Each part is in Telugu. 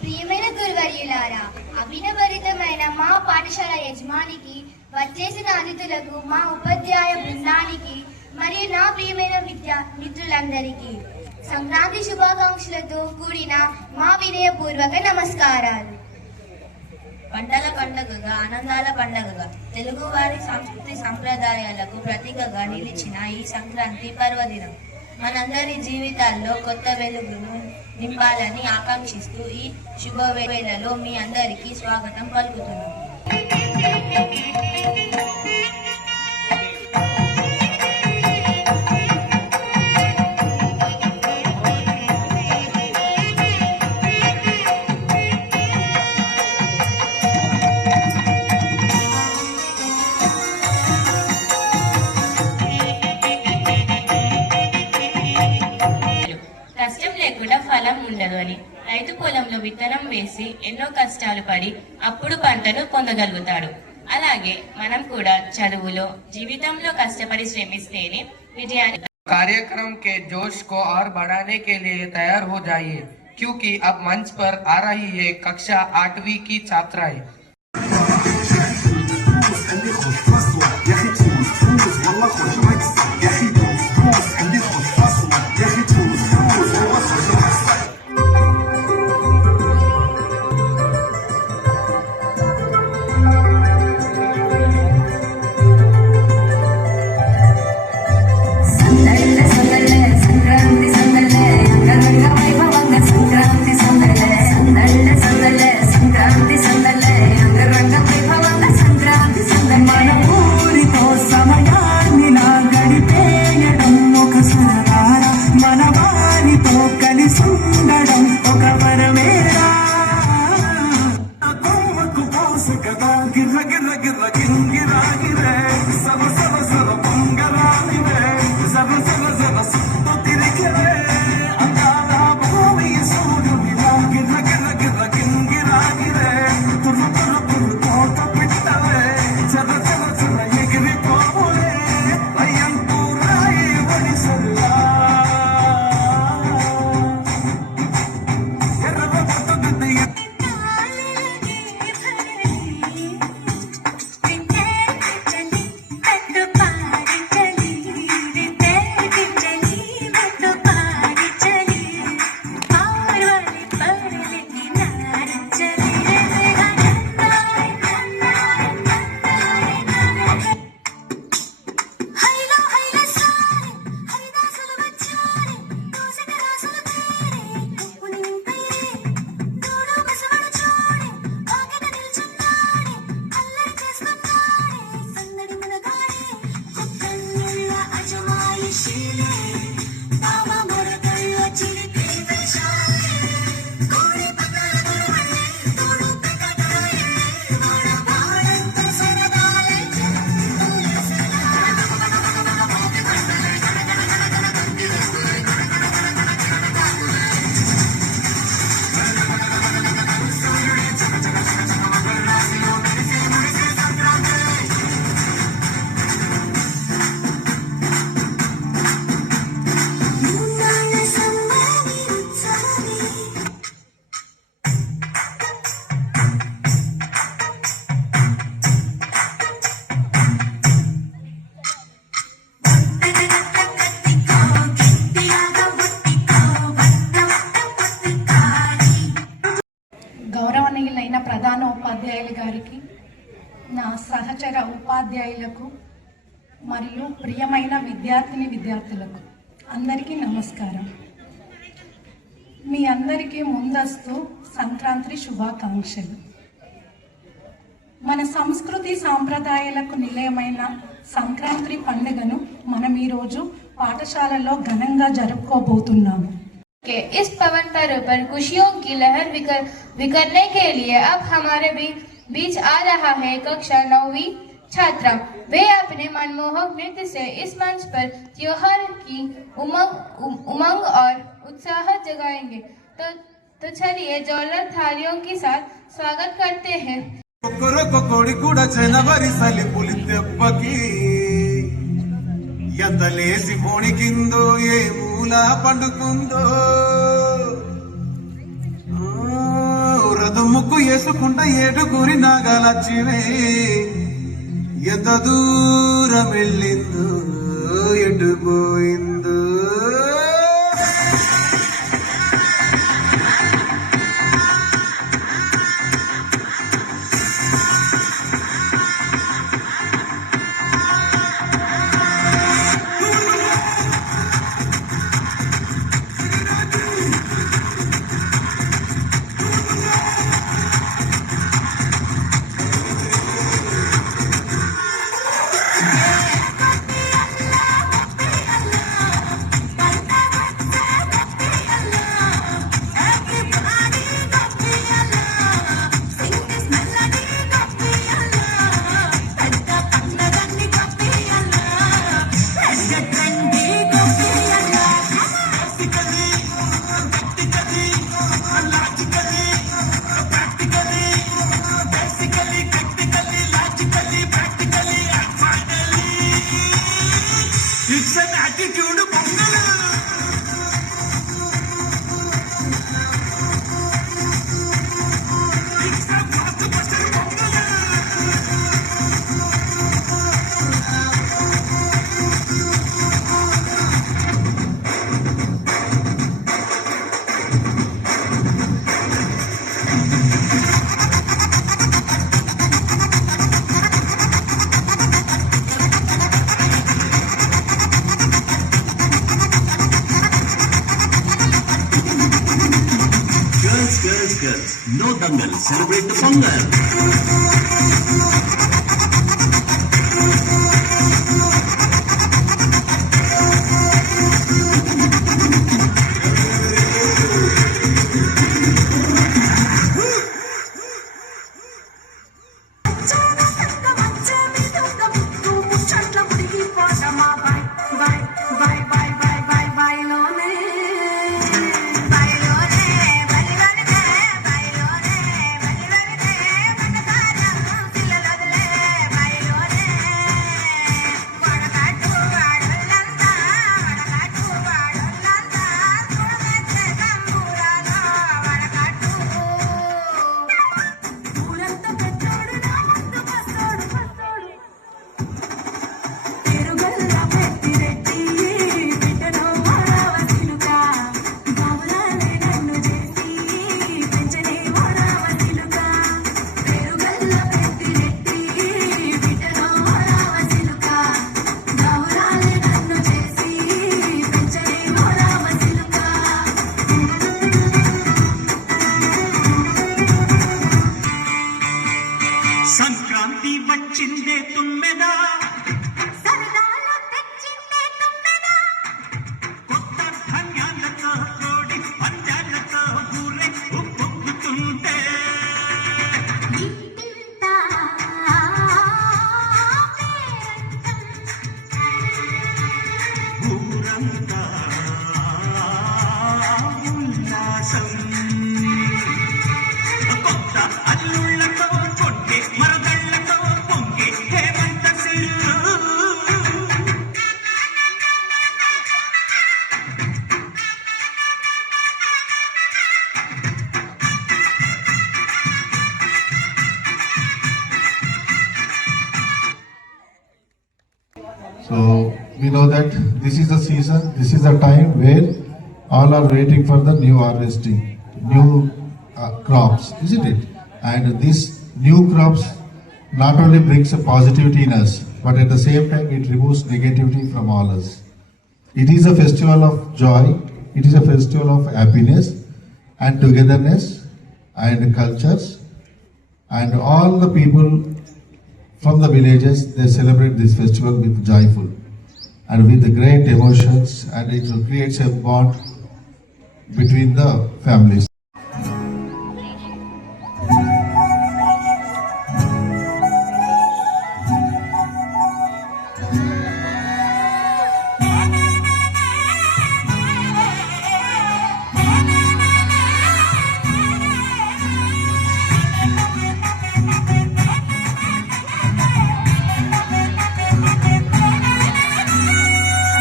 ప్రియమైన గురువర్యులారా, అభినవరితమైన మా పాఠశాల యజమానికి, వచ్చేసిన అతిథులకు, మా ఉపాధ్యాయ బృందానికి మరియు నా ప్రియమైన మిత్రులందరికీ సంక్రాంతి శుభాకాంక్షలతో కూడిన మా వినయపూర్వక నమస్కారాలు. పంటల పండుగగా, ఆనందాల పండుగగా, తెలుగువారి సంస్కృతి సంప్రదాయాలకు ప్రతీకగా నిలిచిన ఈ సంక్రాంతి పర్వదినం మనందరి జీవితాల్లో కొత్త వెలుగును నింపాలని ఆకాంక్షిస్తూ ఈ శుభవేళలో మీ అందరికీ స్వాగతం పలుకుతున్నాం. కష్టం లేకుండా ఫలం ఉండదు అని రైతు పొలంలో విత్తనం వేసి ఎన్నో కష్టాలు పడి అప్పుడు పంటను పొందగలుగుతాడు. అలాగే మనం కూడా చదువులో జీవితంలో కష్టపడి శ్రమిస్తేనే విజయాన్ని. कार्यक्रम के जोश को और बढ़ाने के लिए तैयार हो जाइए, क्योंकि अब मंच पर आ रही है कक्षा 8वीं की छात्राएं. గౌరవనీయులైన ప్రధాన ఉపాధ్యాయులు గారికి, నా సహచర ఉపాధ్యాయులకు మరియు ప్రియమైన విద్యార్థులకు అందరికీ నమస్కారం. మీ అందరికీ ముందస్తు సంక్రాంతి శుభాకాంక్షలు. మన సంస్కృతి సాంప్రదాయాలకు నిలయమైన సంక్రాంతి పండుగను మనం ఈరోజు పాఠశాలలో ఘనంగా జరుపుకోబోతున్నాము. इस पवन पर्व पर खुशियों की लहर विकरने के लिए अब हमारे बीच आ रहा है कक्षा 9वीं छात्रा। वे अपने मनमोहक नृत्य से इस मंच पर त्योहार की उमंग और उत्साह जगाएंगे। तो चलिए जोरदार थालियों के साथ स्वागत करते हैं। ఎంతలేసి పోణికిందో ఏ మూల పండుకుందో ముద్దు ముగ్గు వేసుకుంటా ఏడుగురి నాగలచ్చివే ఎంత దూరం వెళ్ళిందో ఎటు పోయిందో It's an attitude pongal Girls, no dangal, celebrate the Pongal. Sankranti వచ్చిందే తుమ్మెదా సరదాలు తెచ్చిందే తుమ్మెదా కొత్త ధాన్యాలతో కోడి పందాలతో ఊరే ఉప్పొంగుతుంటే ఇంటింటా ఊరంతా ఉల్లాసం కొత్త అల్లుళ్ళతో కొట్టే మరదళ్ళతో పొంగే హేమంత సిల్లు So we know that this is the season, this is the time where all are waiting for the new harvesting, new crops, isn't it? And this new crops not only brings a positivity in us, but at the same time it removes negativity from all us. It is a festival of joy, it is a festival of happiness and togetherness and cultures, and all the people from the villages, they celebrate this festival with joyful and with great emotions, and it creates a bond between the families.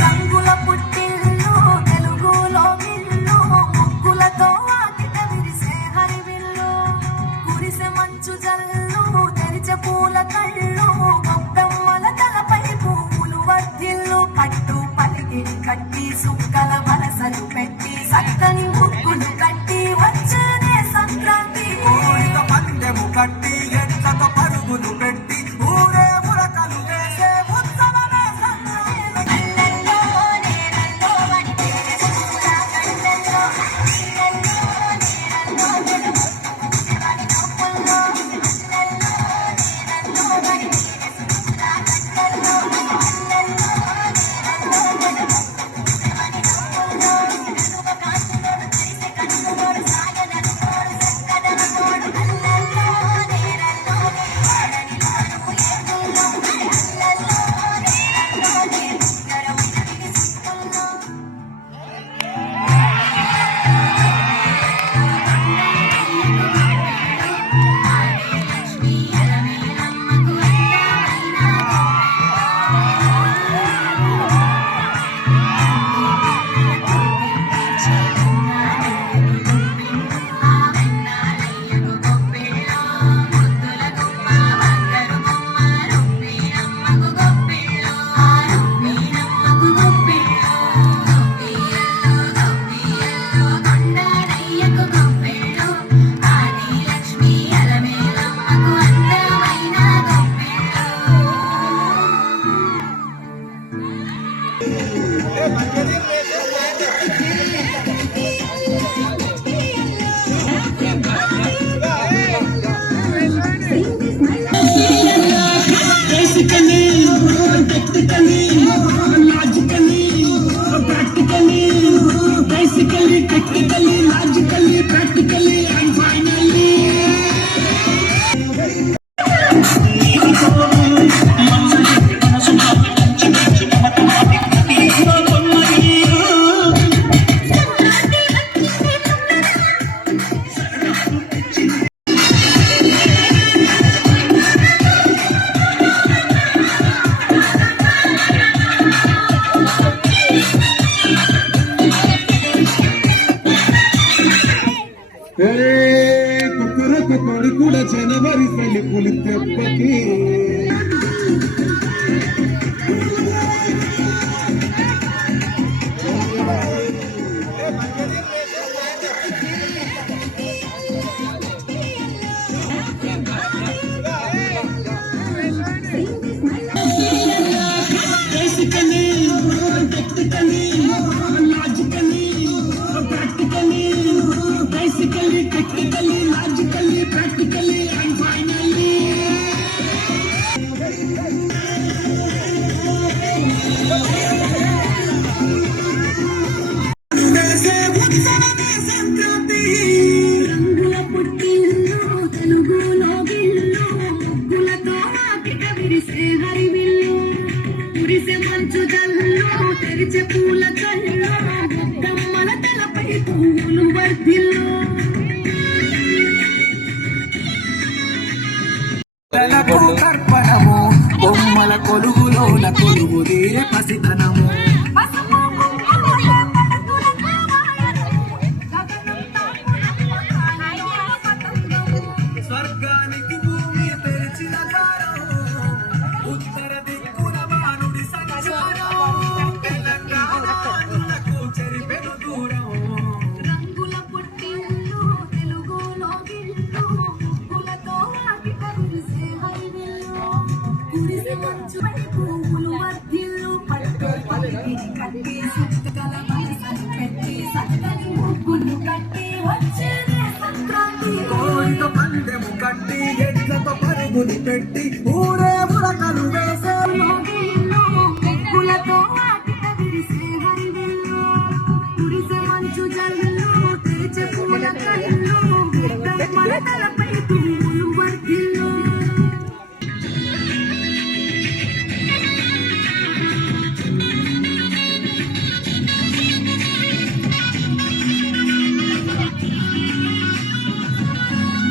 రంగుల పుట్టిల్లు తెలుగులో ఇల్లు ముగ్గులతో వాకిలి వాకిలి కట్టి సుక్కల మనసలు పెట్టి సక్కని ముక్కులు కట్టి వచ్చేదే సంక్రాంతి కోరిక పందెము కట్టి ఎంతతో పరుగులు పెట్టి ఊరే మురకలు వేసే ఉత్సవమే సంక్రాంతి. అల్లల్లో నేరల్లో వంటే సూరా గంటల్లో అల్లల్లో నేరల్లో జడుగు ఎవరి నవ్వుల్లో అల్లల్లో నేరల్లో వంటే సూరా గంటల్లో అల్లల్లో నేరల్లో జడుగు ఎవరి నవ్వుల్లో వెనుక కాసులోడు తెరిసే కన్నులోడు సాగనడుగోడు చక్కదనగోడు అల్లల్లో నేరల్లో వాడని వాడు ఏదుల్లో అల్లల్లో నేరల్లో నేరుగరవు తిరిగి సిక్కుల్లో లక్ష్మీ అలమేలమ్మకు లక్ష్మీ అలమేలమ్మకు అందమైన గొప్పిళ్ళు కుక్కరకు కొడి కూడా జనవరి తల్లి పులి తెప్పకి వేసే ఉత్సవమే సంక్రాంతి. రంగుల పుట్టిల్లు తెలుగులో గిల్లు ముగ్గులతో వాకిట విరిసే హరివిల్లు కురిసే మంచు జల్లు తెరిచే పూల కళ్ళు బొమ్మల తలపై పూలు వర్ధిల్లు తలకు తర్పణము బొమ్మల కొలువులోన కొలువు తీరే పసితనము పసుపు కుంకుమలే పలుకుల కావాయను గగనం తాకుల అయ్యా పతంగము స్వర్గానికి భూమి తెరిచిన ద్వారం ఉత్తర దిక్కున వానుడి సంచారం తెలంగాణకు చెరిపెను దూరం రంగుల పుట్టిల్లు తెలుగులో గిల్లు ముగ్గులతో వాకిట విరిసే హరివిల్లు కురిసే మంచుపై పువ్వులు వర్ధిల్లు పట్టు పలికిని కట్టి సుక్కల మనసలు పెట్టి సక్కని ముగ్గులు కట్టి వచ్చేదే సంక్రాంతి కోరిక పందెము కట్టి